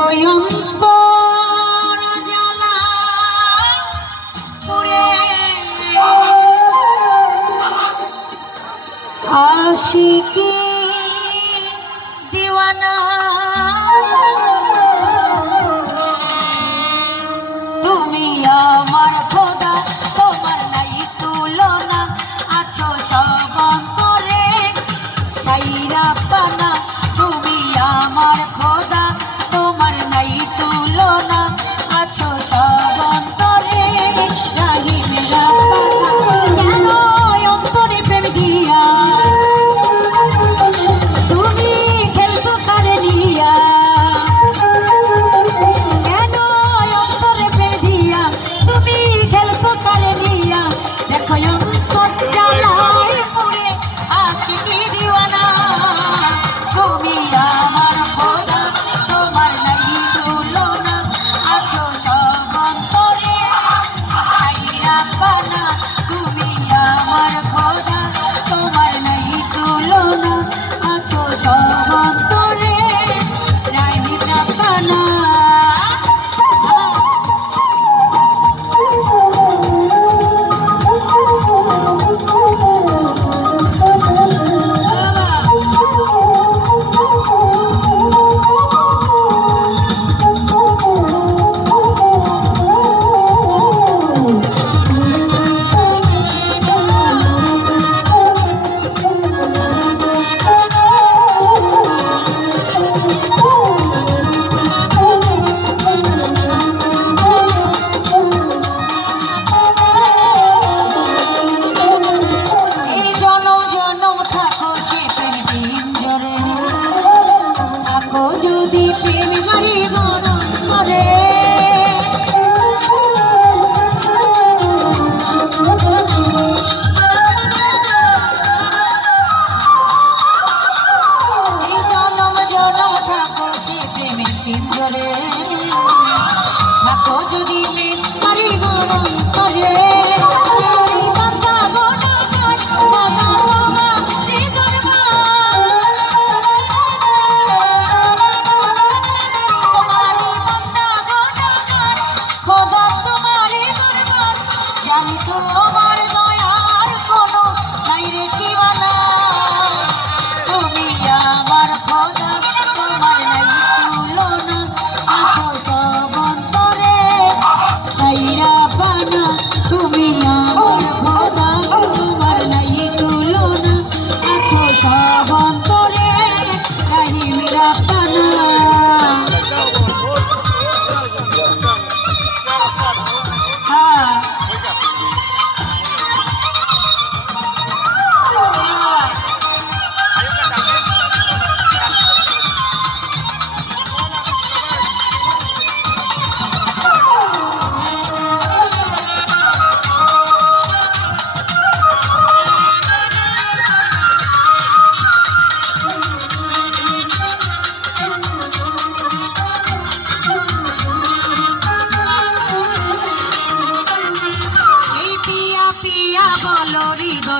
koyun ba করে থাকো যদি প্রেম পারি গরম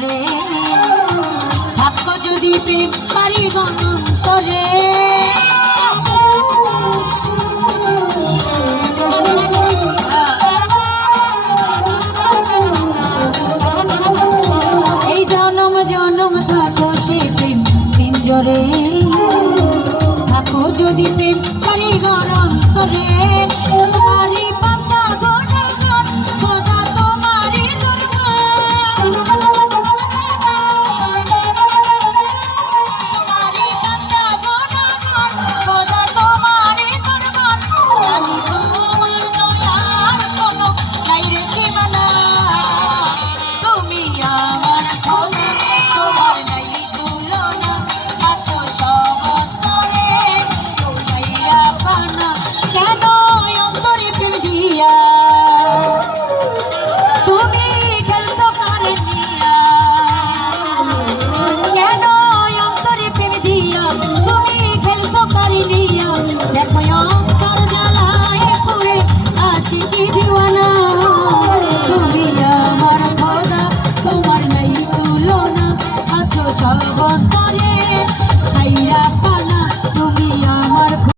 পিঞ্জরে থাকো যদি প্রেম পারি গণন্তরে এই জনম জনম থাকো সে প্রেম পিঞ্জরে থাকো যদি প্রেম